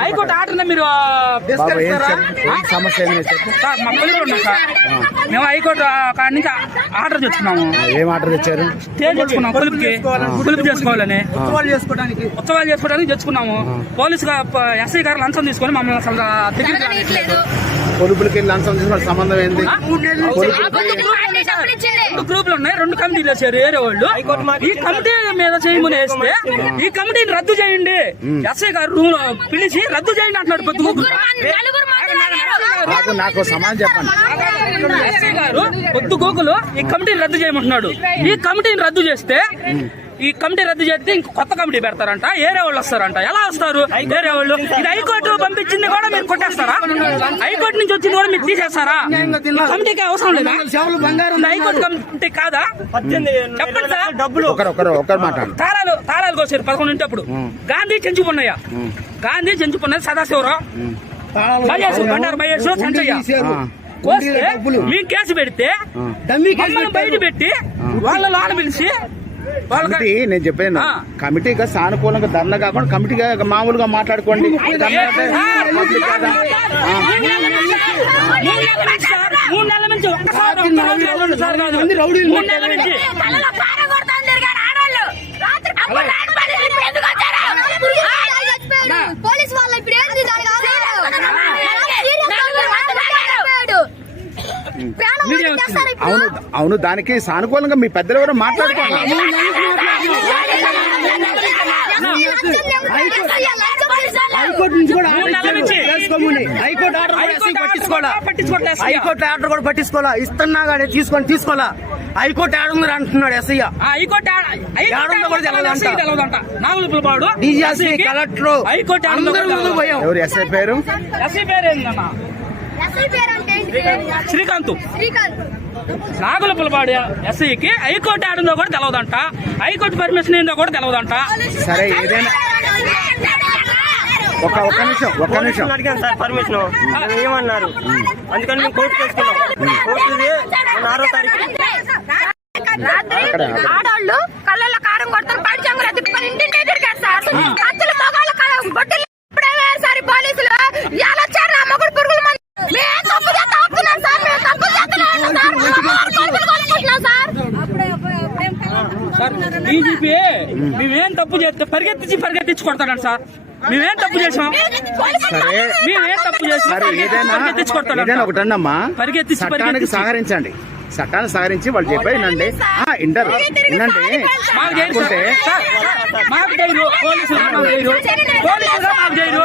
High court order మీరు సమస్య sir మా పొలిపులు ఉన్నాం సార్. మేము హైకోర్టు కాడి నుంచి ఆర్డర్ తెచ్చుకున్నాము. ఏం ఆర్డర్ తెచ్చారు? స్టే తెచ్చుకున్నాం పొలుపుకి, పొలుపు చేసుకోవాలని ఉత్సవాలు చేసుకోవడానికి తెచ్చుకున్నాము. పోలీసు ఎస్ఐ గారు లంచం తీసుకొని మమ్మల్ని అసలు పొలుపులకి లంచం తీసుకున్న సంబంధం ఏంది? రెండు గ్రూపులు ఉన్నాయి, రెండు కమిటీలు వచ్చారు వేరే వాళ్ళు. ఈ కమిటీ మీద చేయమని వేస్తే ఈ కమిటీని రద్దు చేయండి, ఎస్ఐ గారు రూమ్ పిలిచి రద్దు చేయండి అంటున్నాడు. నాకు సమాధానం చెప్పండి. ఎస్ఐ గారు పొద్దు గోకులు ఈ కమిటీని రద్దు చేయమంటున్నాడు. ఈ కమిటీని రద్దు చేస్తే ఇంక కొత్త కమిటీ పెడతారంట, ఏరే వాళ్ళు వస్తారంట. ఎలా వస్తారు వేరే వాళ్ళు? ఇది హైకోర్టు పంపించింది కూడా మీరు కొట్టేస్తారా? హైకోర్టు నుంచి వచ్చింది కూడా మీరు తీసేస్తారా? కమిటీకి అవసరం లేదా? హైకోర్టు కమిటీ కాదా? చెప్పండి సార్. తాళాలు కోసారు 11 అప్పుడు. గాంధీ చెంచుకున్నయ్య, సదాశివరావు, బండారు మహేష్, సంచయ్య కోస్తే మేము కేసు పెడితే మమ్మల్ని బయట పెట్టి వాళ్ళ లోన పిలిచి నేను చెప్పాను కమిటీగా సానుకూలంగా ధర్నా కాకుండా కమిటీగా మామూలుగా మాట్లాడుకోండి. 3 నెలల నుంచి అవును దానికి సానుకూలంగా మీ పెద్దలు ఎవరో మాట్లాడుకోండి. హైకోర్టు నుంచి కూడా హైకోర్టు ఆర్డర్ కూడా పట్టించుకోవాలా, ఇస్తున్నా కానీ తీసుకోవాలా. హైకోర్టు ఆర్డర్ ఉంది అంటున్నాడు ఎస్ఐ. డీజీఎస్సీ కలెక్టర్ ఎవరు ఎస్ఐ పేరు? శ్రీకాంత్. నాగులపులపాడు ఎస్ఐకి హైకోర్టు ఆడుందో కూడా తెలవదంట, హైకోర్టు పర్మిషన్ ఏందో కూడా తెలవదంట. సరే ఏదైనా ఒక నిమిషం అడిగాను సార్ పర్మిషన్, ఏమన్నారు అందుకని మేము కోర్టు చేసుకున్నాం. కోర్టు 6వ తారీఖు ఆడవాళ్ళు కళ్ళల్లో కారం కొడతారు, పడి చంగులు తిప్పుకొని ఇంటింటి ఎదురుగారు సార్. అసలు మగవాళ్ళు బొట్టలు సారి పోలీసులు ఎలా వచ్చారు నా మొగుడు పురుగుల మంది డీజీపీ మేమేం తప్పు చేస్తే పరిగెత్తించి కొడతాడు సార్. మేమేం తప్పు చేసాం? పరిగెత్తించి కొడతాడు. ఒకటమ్మా, చట్టానికి సహకరించండి, చట్టాన్ని సహకరించి వాళ్ళు చెప్పారు వినండి. వినండి. మాకు చేయరు పోలీసులు, మాకు చేయరు.